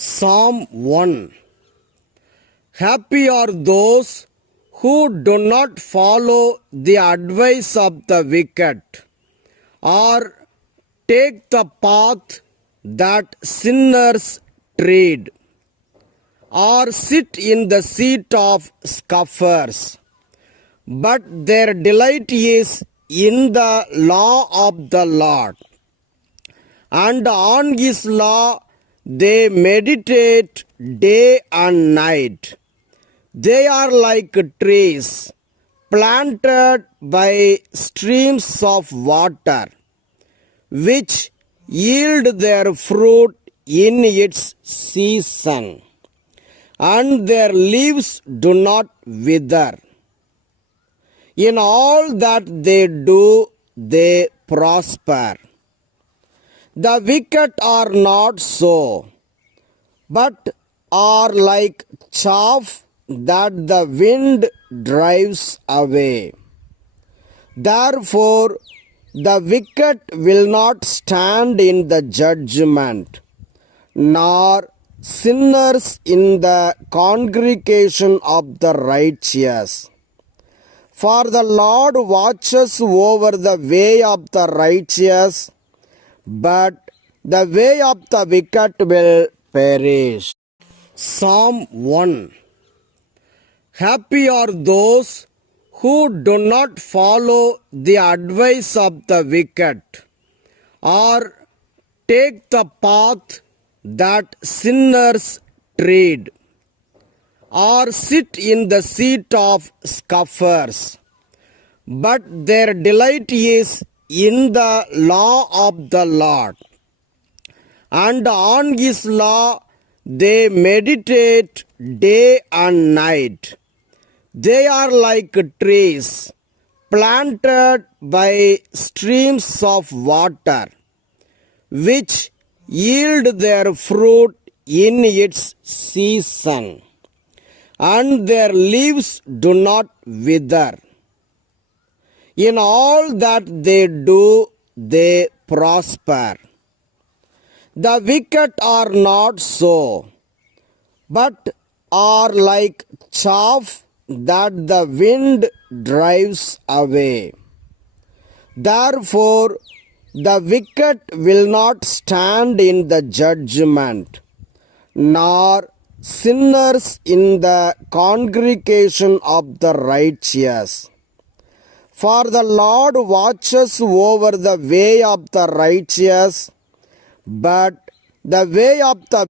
Psalm 1. Happy are those who do not follow the advice of the wicked, or take the path that sinners tread, or sit in the seat of scoffers. But their delight is in the law of the Lord, and on his law they meditate day and night. They are like trees planted by streams of water, which yield their fruit in its season, and their leaves do not wither. In all that they do, they prosper. The wicked are not so, but are like chaff that the wind drives away. Therefore, the wicked will not stand in the judgment, nor sinners in the congregation of the righteous. For the Lord watches over the way of the righteous, but the way of the wicked will perish. Psalm 1. Happy are those who do not follow the advice of the wicked, or take the path that sinners tread, or sit in the seat of scoffers. But their delight is in the law of the Lord, and on his law they meditate day and night. They are like trees planted by streams of water, which yield their fruit in its season, and their leaves do not wither. In all that they do, they prosper. The wicked are not so, but are like chaff that the wind drives away. Therefore, the wicked will not stand in the judgment, nor sinners in the congregation of the righteous. For the Lord watches over the way of the righteous, but the way of the